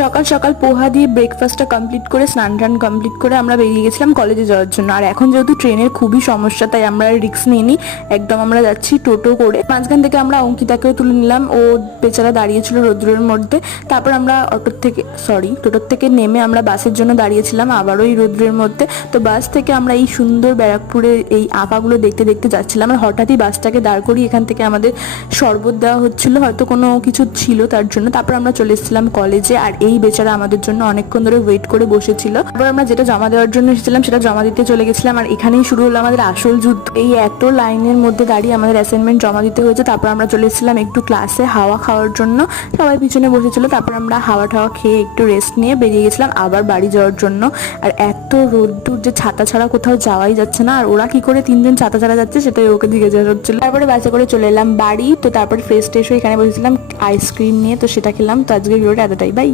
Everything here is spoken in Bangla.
সকাল সকাল পোহা দিয়ে ব্রেকফাস্টটা কমপ্লিট করে স্নান টান কমপ্লিট করে আমরা বেরিয়ে গেছিলাম কলেজে যাওয়ার জন্য। আর এখন যেহেতু ট্রেনের খুবই সমস্যা, তাই আমরা রিস্ক নিইনি, একদম আমরা যাচ্ছি টোটো করে। মাঝখান থেকে আমরা অঙ্কিতাকেও তুলে নিলাম, ও বেচারা দাঁড়িয়েছিল রোদ্রের মধ্যে। তারপর আমরা টোটোর থেকে নেমে আমরা বাসের জন্য দাঁড়িয়েছিলাম আবারও এই রোদ্রের মধ্যে। তো বাস থেকে আমরা এই সুন্দর ব্যারাকপুরে এই আঁকাগুলো দেখতে দেখতে যাচ্ছিলাম। আর হঠাৎই বাসটাকে দাঁড় করিয়ে এখান থেকে আমাদের শরবত দেওয়া হচ্ছিল, হয়তো কোনো কিছু ছিল তার জন্য। তারপর আমরা চলে এসেছিলাম কলেজে, আর এই বেচারা আমাদের জন্য অনেকক্ষণ ধরে ওয়েট করে বসেছিল। তারপর আমরা যেটা জমা দেওয়ার জন্য এসেছিলাম সেটা জমা দিতে চলে গেছিলাম। আর এখানেই শুরু হলো আমাদের আসল যুদ্ধ। এই এত লাইনের মধ্যে দাঁড়িয়ে আমাদের অ্যাসাইনমেন্ট জমা দিতে হয়েছে। তারপর আমরা চলে এসেছিলাম একটু ক্লাসে হাওয়া খাওয়ার জন্য, সবাই পিছনে বসেছিল। তারপর আমরা হাওয়া টাওয়া খেয়ে একটু রেস্ট নিয়ে বেরিয়ে গেছিলাম আবার বাড়ি যাওয়ার জন্য। আর এত রোদ্দুর যে ছাতা ছাড়া কোথাও যাওয়াই যাচ্ছে না। আর ওরা কি করে তিনজন ছাতা ছাড়া যাচ্ছে সেটাই ওকে জিজ্ঞাসা হচ্ছিল। তারপরে বাসে করে চলে এলাম বাড়ি। তো তারপরে ফ্রেশ ট্রেশ হয়ে এখানে বসেছিলাম আইসক্রিম নিয়ে, তো সেটা খেলাম। তো আজকের ভিডিওটা এতটাই, বাই।